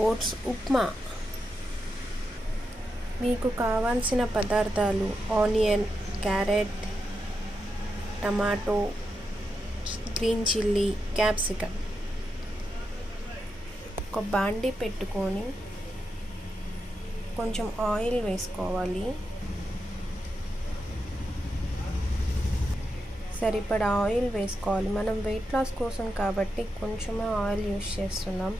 Oats upma. మీకు కావాల్సిన పదార్థాలు onion, carrot, tomato, green chilli, capsicum. ఒక బాండీ పెట్టుకొని కొంచెం ఆయిల్ వేసుకోవాలి. సరిపడా ఆయిల్ వేసుకోవాలి. మనం వెయిట్ లాస్ కోసం కాబట్టి కొంచెమే ఆయిల్ యూస్ చేస్తున్నాం.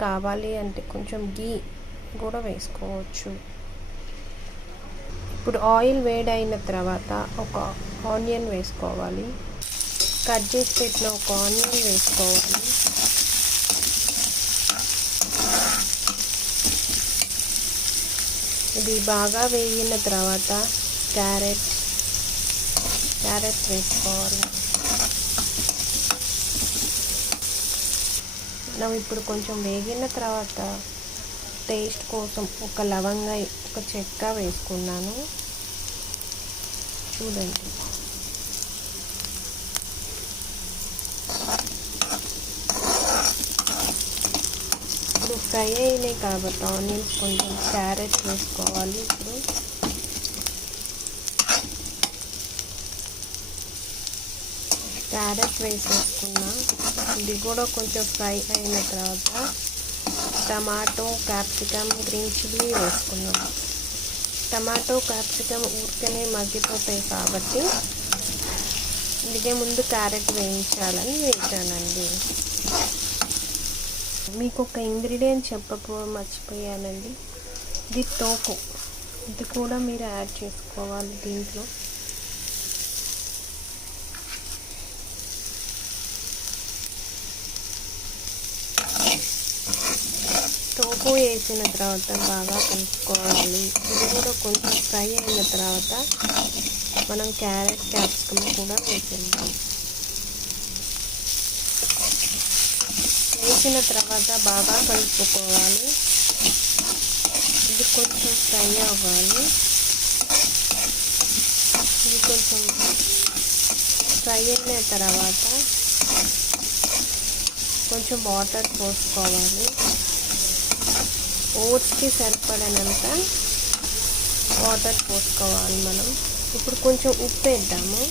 కావాలి అంటే కొంచెం గీ కూడా వేసుకోవచ్చు. ఇప్పుడు ఆయిల్ వేడైన తర్వాత ఒక ఆనియన్ వేసుకోవాలి. కట్ చేసి పెట్టిన ఒక ఆనియన్ వేసుకోవాలి. ఇది బాగా వేగిన తర్వాత క్యారెట్ వేసుకోవాలి. మనం ఇప్పుడు కొంచెం వేగిన తర్వాత టేస్ట్ కోసం ఒక లవంగ, ఒక చెక్క వేసుకున్నాను. చూడండి. ఇప్పుడు ఫ్రై అయినాయి కాబట్టి ఆనియన్స్, కొంచెం క్యారెట్ వేసుకోవాలి. ఇప్పుడు క్యారెట్ వేసేసుకున్నా. ఇది కూడా కొంచెం ఫ్రై అయిన తర్వాత టమాటో, క్యాప్సికమ్, గ్రీన్ చిల్లీ వేసుకున్నాం. టమాటో, క్యాప్సికమ్ ఊరికనే మగ్గిపోతాయి కాబట్టి ఇందుకే ముందు క్యారెట్ వేయించాలని వేయించానండి. మీకు ఒక ఇంగ్రీడియంట్ మర్చిపోయానండి. ఇది టోఫు. ఇది కూడా మీరు యాడ్ చేసుకోవాలి దీంట్లో. టోఫు వేసిన తర్వాత బాగా కలుపుకోవాలి. ఇది కూడా కొంచెం ఫ్రై అయిన తర్వాత మనం క్యారెట్, క్యాప్సికమ్ కూడా వేసేద్దాం. వేసిన తర్వాత బాగా కలుపుకోవాలి. ఇది కొంచెం ఫ్రై అవ్వాలి. ఇది కొంచెం ఫ్రై అయిన తర్వాత కొంచెం వాటర్ పోసుకోవాలి. ఓట్స్కి సరిపడినంత వాటర్ పోసుకోవాలి మనం. ఇప్పుడు కొంచెం ఉప్పు వేద్దాము.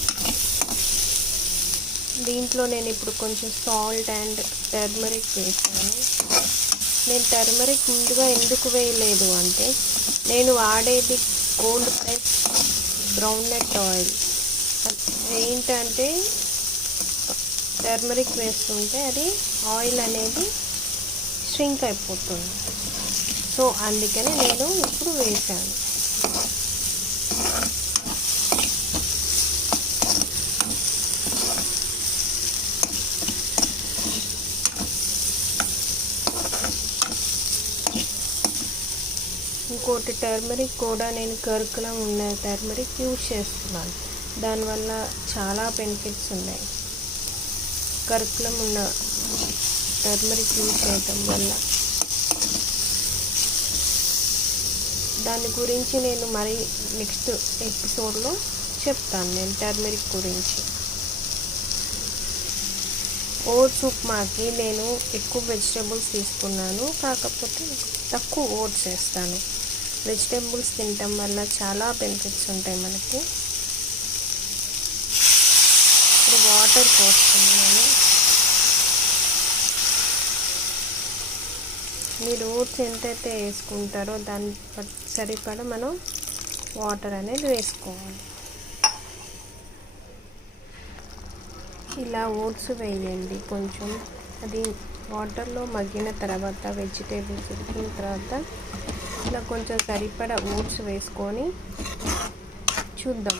దీంట్లో నేను ఇప్పుడు కొంచెం సాల్ట్ అండ్ టర్మరిక్ వేసాను. నేను టర్మరిక్ ముందుగా ఎందుకు వేయలేదు అంటే నేను వాడేది కోల్డ్ ప్రెస్ గ్రౌండ్నట్ ఆయిల్. ఏంటంటే టర్మరిక్ వేస్తుంటే అది ఆయిల్ అనేది ష్రింక్ అయిపోతుంది. సో అందుకని నేను ఇప్పుడు వేసాను. ఇంకోటి టర్మరిక్ కూడా నేను కర్కులం ఉన్న టర్మరిక్ యూజ్ చేస్తున్నాను. దానివల్ల చాలా బెనిఫిట్స్ ఉన్నాయి. కర్కులం ఉన్న టర్మరిక్ యూజ్ చేయటం వల్ల దాని గురించి నేను మరి నెక్స్ట్ ఎపిసోడ్లో చెప్తాను నేను టర్మరిక్ గురించి. ఓట్స్ ఉప్మాకి నేను ఎక్కువ వెజిటేబుల్స్ తీసుకున్నాను, కాకపోతే తక్కువ ఓట్స్ వేస్తాను. వెజిటేబుల్స్ తినటం వల్ల చాలా బెనిఫిట్స్ ఉంటాయి మనకి. ఇప్పుడు వాటర్ పోస్తున్నాను. మీరు ఓట్స్ ఎంతైతే వేసుకుంటారో దాని సరిపడా మనం వాటర్ అనేది వేసుకోవాలి. ఇలా ఓట్స్ వేయండి. కొంచెం అది వాటర్లో మగ్గిన తర్వాత వెజిటేబుల్స్ ఉడికిన తర్వాత ఇలా కొంచెం సరిపడా ఓట్స్ వేసుకొని చూద్దాం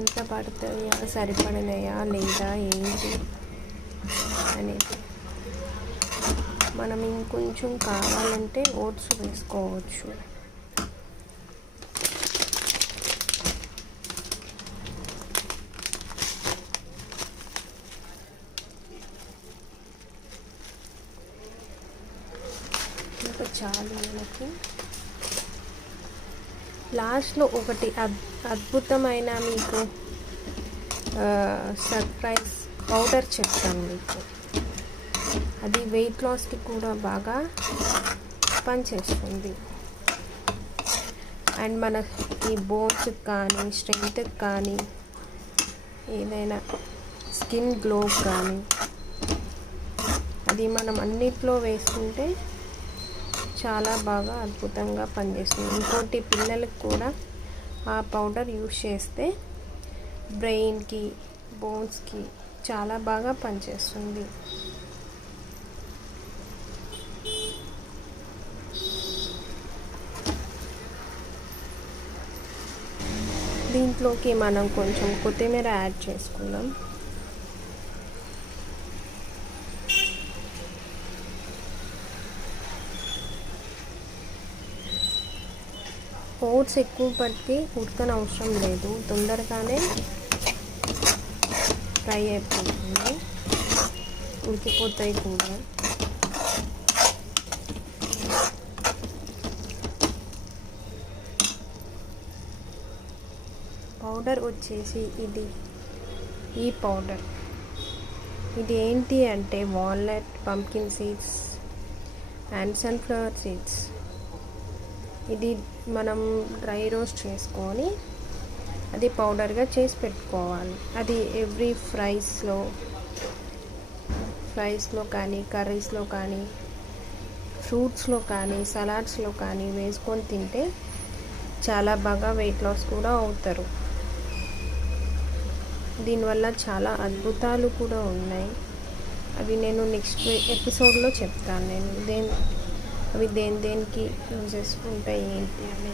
ఎంత పడుతాయా, సరిపడినాయా లేదా ఏంటి అనేది. మనం ఇంకొంచెం కావాలంటే ఓట్స్ వేసుకోవచ్చు. ఇంకా చాలు మనకి. లాస్ట్లో ఒకటి అద్భుతమైన మీకు సర్ప్రైజ్ పౌడర్ చెప్తాను మీకు. అది వెయిట్ లాస్కి కూడా బాగా పనిచేస్తుంది. అండ్ మన ఈ బోన్స్కి కానీ స్ట్రెంగ్త్కి కానీ ఏదైనా స్కిన్ గ్లో కానీ అది మనం అన్నిట్లో వేసుకుంటే చాలా బాగా అద్భుతంగా పనిచేస్తుంది. ఇంకోటి పిల్లలకు కూడా ఆ పౌడర్ యూస్ చేస్తే బ్రెయిన్కి బోన్స్కి చాలా బాగా పనిచేస్తుంది. దీంట్లోకి మనం కొంచెం కొత్తిమీర యాడ్ చేసుకుందాం. ఓట్స్ ఎక్కువ పట్టి ఉడకనవసరం లేదు, తొందరగానే ఫ్రై అయిపోతుంది, ఉడికిపోతాయి కూడా. పౌడర్ వచ్చేసి ఈ పౌడర్ ఇది ఏంటి అంటే walnut, pumpkin seeds and sunflower seeds. ఇది మనం డ్రై రోస్ట్ చేసుకొని అది పౌడర్గా చేసి పెట్టుకోవాలి. అది ఎవ్రీ ఫ్రైస్లో కానీ కర్రీస్లో కానీ ఫ్రూట్స్లో కానీ సలాడ్స్లో కానీ వేసుకొని తింటే చాలా బాగా వెయిట్ లాస్ కూడా అవుతారు. దీనివల్ల చాలా అద్భుతాలు కూడా ఉన్నాయి. అవి నేను నెక్స్ట్ ఎపిసోడ్లో చెప్తాను. నేను అవి దేనికి యూజెస్ ఉంటాయి ఏంటి అని.